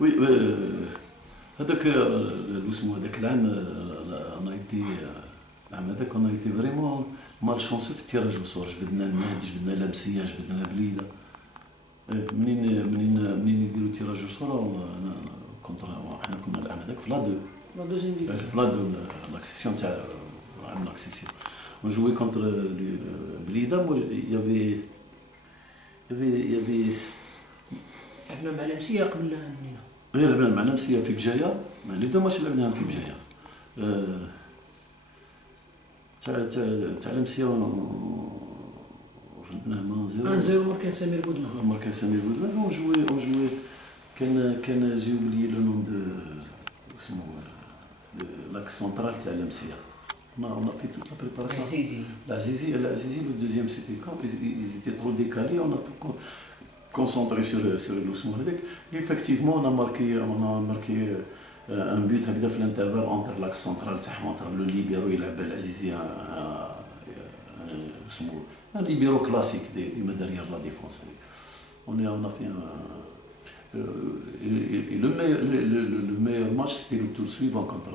وي هذاك اسمه هذاك العام انا ايتي العام هذاك انا ايتي فريمون مال شونسو في التيراج والصور. جبدنا المهد، جبدنا لامسيه، جبدنا بليده. منين يديروا التيراج والصور انا كنت حنا كنا العام هذاك في لا دو لا دوزيام ديفيزيون. في لا دو لاكسيسيون تاع عام لاكسيسيون. On jouait contre Blida. Moi, il y avait لعبنا مع لمسيه قبل منينا. لعبنا مع لمسيه في بجايه. لي دو ماتش لعبناهم في بجايه. تاع لمسيه غلبناه 1-0 ماركان سمير بودنا. ماركان سمير بودنا. on jouait كان جي اوبليي لو نون دو اسمه لاكس سونترال تاع لمسيه. On a fait toute la préparation. L'Azizi, le deuxième, c'était quand ils étaient trop décalés, on a tout concentré sur l'Ousmane Hadek. Effectivement, on a marqué un but à l'intervalle entre l'axe central, entre le libéro et l'Azizi, un libéro classique derrière la défense. On a fait et le meilleur match, c'était le tour suivant contre.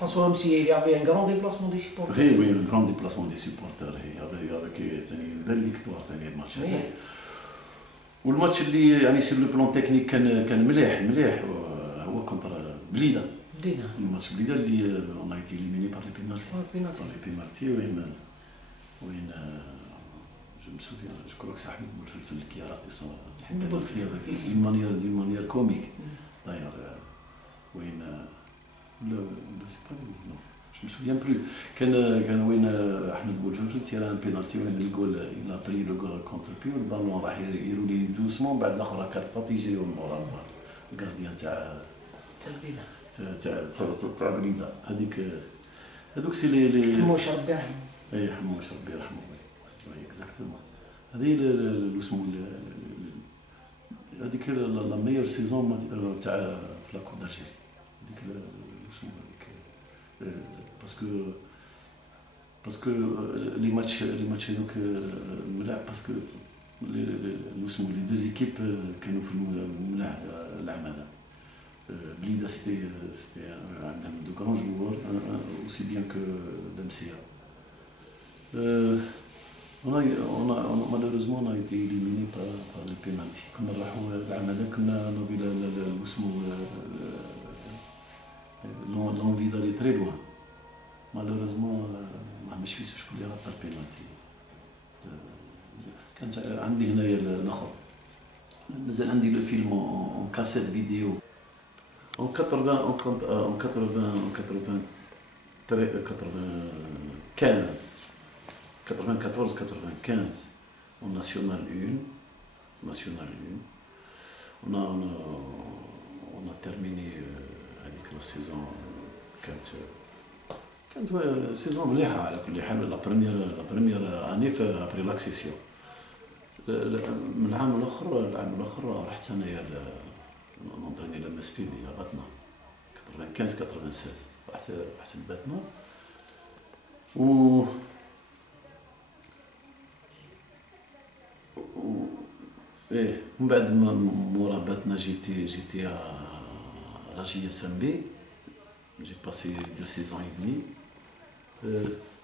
François Hamsier, il y avait un grand déplacement des supporters. Oui, un grand déplacement des supporters. Il y avait une belle victoire dans le match. والماتش اللي يعني sur le plan technique كان مليح هو كونتر بليده. الماتش بليده اللي on a été éliminé par les pénaltys. وين je me souviens, je crois que c'est Ahmed Boulfelfel qui a raté son penalty d'une manière comique. D'ailleurs, لا سي با نو جو me souviens plus. كان وين احمد بولفلفل تيرا ان بينالتي وين الجول الى بري لو جول كونتر بي والبالون راح يرولي دوسمون بعد الاخر كارت بات يجريو من ورا الكارديان تاع بليده. هذوك سي لي حموش ربي يرحمه. اي حموش ربي يرحمه. وي اكزاكتومون. هذه اسمو هذيك لا ميور سيزون تاع في لا كوب دالجيري. هذيك parce que les matchs donc parce que les deux équipes كانوا في الملاعب العام هذا. Blida c'était un de grands joueurs aussi bien que Lamsia. Malheureusement on a été éliminé par les pénaltys. كنا راحوا العام هذا كنا نوبي l'envie d'aller très loin. Malheureusement ما مشفيش شكون اللي راه البينالتي. كانت عندي هنايا الاخر نزل عندي لو فيلم اون كاسيت فيديو en 94-95 en National 1. On a terminé avec la saison كانت saison مليحه على كل حال. لا بريمير اني ابري لاكسيسيون. من العام الاخر رحت انايا نونطريني لام اس بي باتنا 95 رحت لباتنا من بعد مورا باتنا جيتي راجية سامبي. J'ai passé 2 saisons et demie.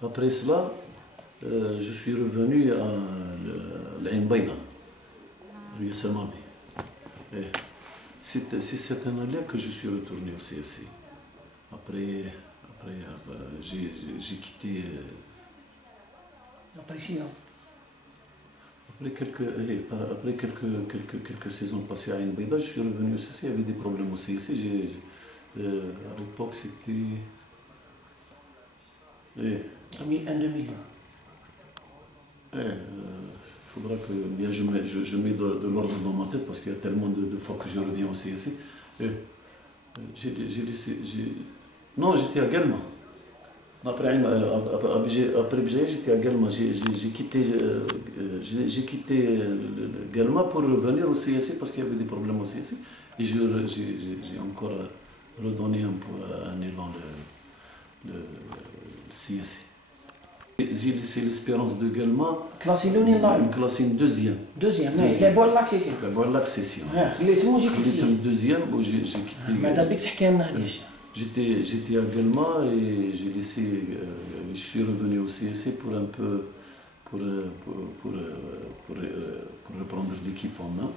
Après cela, je suis revenu à l'Ain Baïda, Ria Samabi. C'est cette année-là que je suis retourné au CSC. Après j'ai quitté. Après quelques saisons passées à Ain Baïda, je suis revenu au CSC. Il y avait des problèmes au CSC. À l'époque, c'était. En 2000. Il faudra que bien je mets de l'ordre dans ma tête parce qu'il y a tellement de fois que je reviens au CSC. J'ai laissé. Non, j'étais à Galma. Après Bjaïa, j'étais à Galma. J'ai quitté Galma pour revenir au CSC parce qu'il y avait des problèmes au CSC. Et j'ai encore redonner un élan le CSC. J'ai laissé l'Espérance de Guelma, كلاسي لوني الله une classe une deuxième. دوزيام لعبوا لاكسيسيون D'abord l'accession. خليتهم وجيت J'ai للسي une deuxième où j'ai quitté. بعدا بيك تحكي لنا علاش J'étais à Guelma et j'ai laissé. Je suis revenu au CSC pour un peu. Pour reprendre l'équipe en main.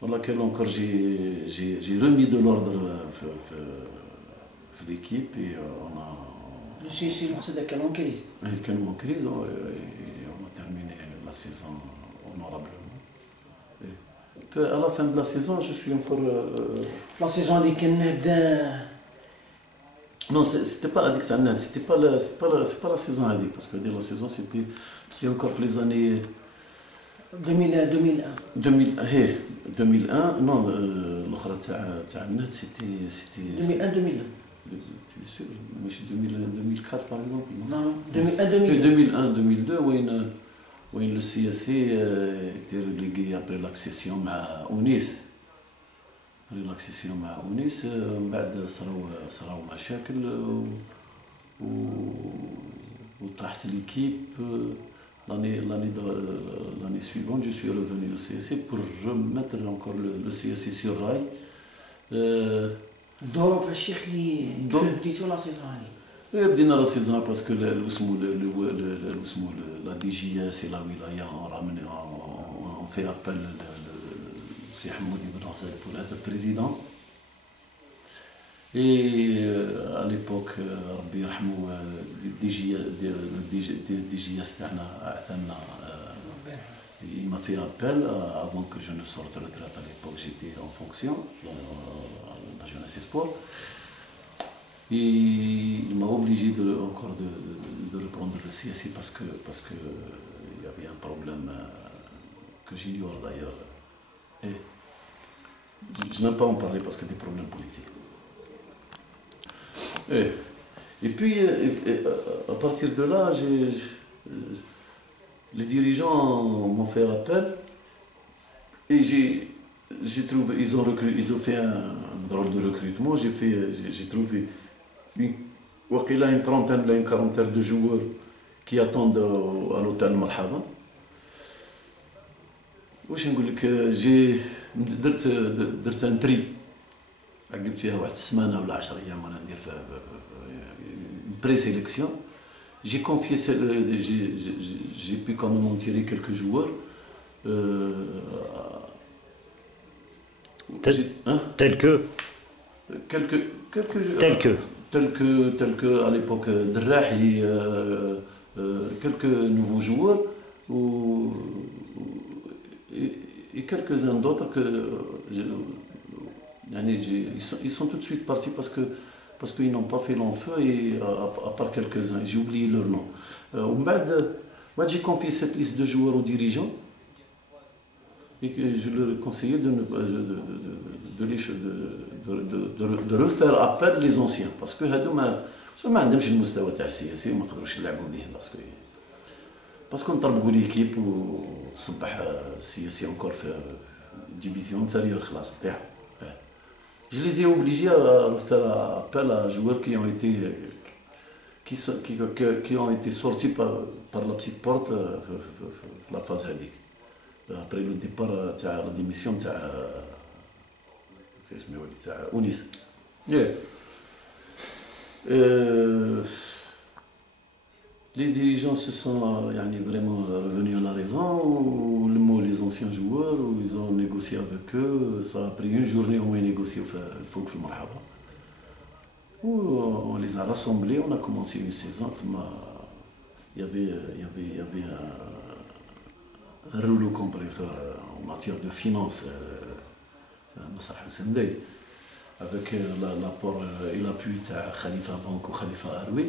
Dans laquelle encore j'ai remis de l'ordre dans l'équipe et on a. لو سي سي المقصد كانوا كريز كانوا en crise et on a terminé la saison honorablement. Et à la fin de la saison, je suis encore. لا سيزون هذيك كان هدا Non, c'était pas Adik Sanad, c'est pas la saison Adik, parce que la saison c'était encore les années 2001 2001, non, l'autre تاع النت c'était 2001 2002 tu es sûr, mais c'est 2004 par exemple, non? non 2001 2001 2002 où le CSC était relégué après l'accession مع أونيس. l'accession مع أونيس من بعد صراو مشاكل وطرحت l'équipe. L'année suivante, je suis revenu au CSC pour remettre encore le CSC sur rail. الدور في الشيخ اللي بديتو لا سيزون هذه بدينا لا سيزون باسكو la DGS et la wilaya ont fait appel à Hamoudi Ben Rased pour être président. Et à l'époque, Rabbi Yarhamou, DGS il m'a fait appel avant que je ne sorte retraite. À l'époque, j'étais en fonction à la jeunesse et sport. Et il m'a obligé encore de reprendre le CSI parce que il y avait un problème que j'ignore d'ailleurs. Et je n'aime pas en parler parce que des problèmes politiques. Et puis, à partir de là, les dirigeants m'ont fait appel et j'ai trouvé, ils ont fait un drôle de recrutement. J'ai trouvé une trentaine, une quarantaine de joueurs qui attendent à l'hôtel Marhaba. واش نقول لك جي درت ان تري عقبت فيها واحد السمانه ولا 10 ايام وانا ندير فيها بري سيليكسيون. J'ai confié, j'ai pu quand même en tirer quelques joueurs. Tels que à l'époque Drahi, quelques nouveaux joueurs et quelques-uns d'autres que ils sont tout de suite partis parce qu'ils n'ont pas fait long feu, et à part quelques-uns, j'ai oublié leur nom. Moi j'ai confié cette liste de joueurs aux dirigeants et que je leur ai conseillé de refaire appel les anciens parce que ما عندهمش المستوى تاع السياسي وما يقدروش يلعبوا به باسكو نطربقوا ليكيب وتصبح السياسي encore في ديفيزيون انفيريور خلاص تاعها. Je les ai obligés à faire appel à joueurs qui ont été sortis par la petite porte la phase هذيك après le départ تاع la démission تاع اسمه ولي تاع أونيس. Les dirigeants se sont vraiment revenus à la raison, ou les anciens joueurs, où ils ont négocié avec eux. Ça a pris une journée au moins négocier au Fouk Fil Marhaba. Où on les a rassemblés, on a commencé une saison. Il y avait un rouleau compresseur en matière de finances, avec l'apport et l'appui de Khalifa Bank ou Khalifa Arwi.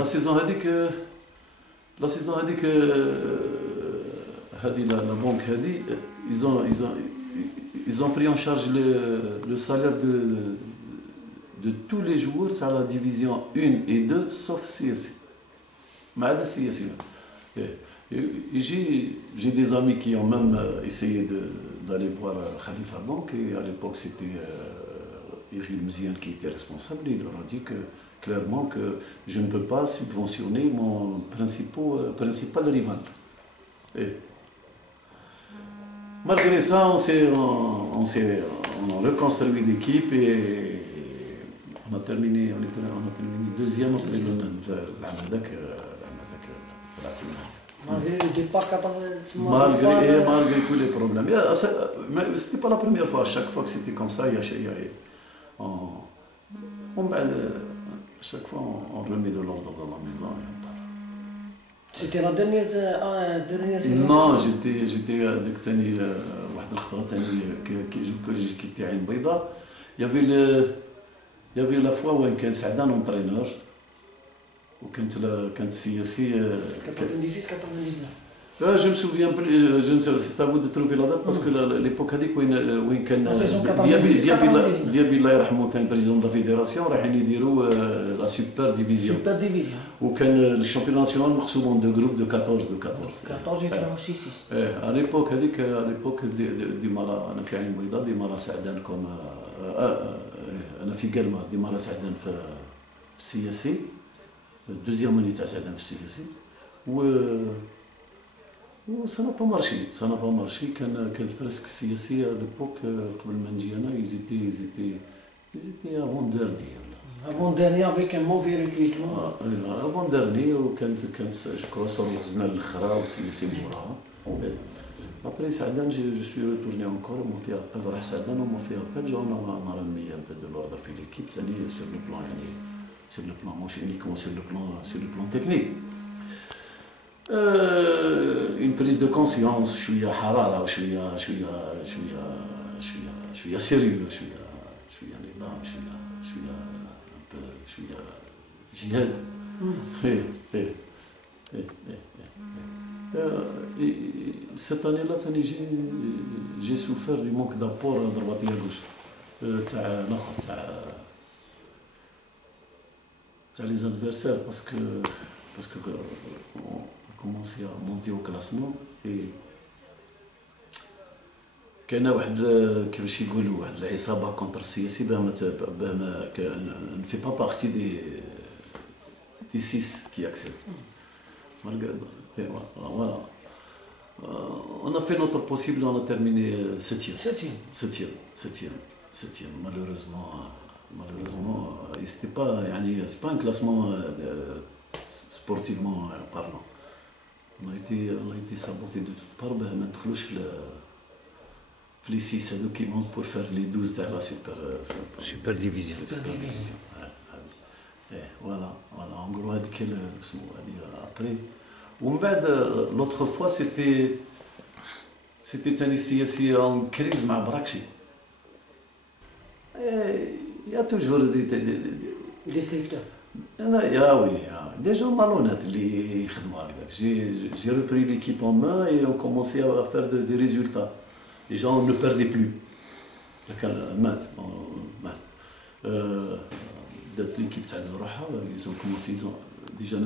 La saison هذيك la banque هذه ils ont pris en charge le salaire de tous les joueurs sur la division 1 et 2 sauf CSC. ما عدا CSC. J'ai des amis qui ont même essayé d'aller voir Khalifa Bank, et à l'époque c'était Iri Mzian qui était responsable. Il leur a dit clairement que je ne peux pas subventionner mon principal rival. Et malgré ça, on a reconstruit l'équipe et on a terminé deuxième après le Malgré le départ malgré tous les problèmes. C'était pas la première fois, à chaque fois que c'était comme ça, chaque fois on remet de l'ordre dans la maison. C'était la dernière saison? Non, j'étais avec واحد الخطره ثاني كي كيتي عين بيضاء. Il y avait la fois où كان سعدان entraîneur وكانت سياسي 98-99. Je me souviens plus, c'est à vous de trouver la date parce que l'époque هذيك وين كان ديابي الله يرحمه كان بريزون de la fédération رايحين يديروا la super division. وكان الشامبيون ناسيونال مقسوم en deux groupes de 14 6. à l'époque هذيك ديما انا في عين بيضاء ديما سعدان كوم انا في قلمه ديما سعدان في السياسي الدوزيام اللي تاع سعدان في السياسي ça n'a pas marché كانت برسك السياسيه à l'époque قبل ما نجي انا ils étaient avant dernier avec un mauvais recrutement. avant dernier وكانت جو كرو صرنا للخرا والسياسي موراها. Après Saadane, je suis retourné encore, on m'a fait appel, راح Saadane, on m'a fait appel, on a remis un peu de l'ordre في l'équipe, sur le plan, moi uniquement sur le plan technique. Une prise de conscience, شوية حرارة وشوية sérieux, شوية نظام, شوية un peu, شوية جهاد. Cette année-là, j'ai souffert du manque d'apport à droite et à gauche. Les adversaires, parce que on commençait à monter au classement et كان واحد كيفاش يقولوا واحد العصابه كونتر السياسي باه ne fait pas partie des 6 qui acceptent. Voilà. On a fait notre possible, on a terminé 7e. Malheureusement, c'est pas un classement sportivement parlant. On a été saboté de toutes parts, ما ندخلوش في les 6 هذوك qui montent pour faire les 12 تاع la super division. Voilà, en gros هذيك اسمو après. ومن بعد l'autre fois c'était ثاني السياسي en crise مع براكشي. Il y a toujours des secteurs. Des gens malhonnêtes اللي يخدموا هكذاك. J'ai repris l'équipe en main et on commençait à faire des résultats. Les gens ne perdaient plus. L'équipe تاعنا روحها ils ont commencé déjà à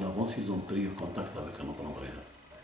l'avance ils ont pris contact avec un autre entraîneur.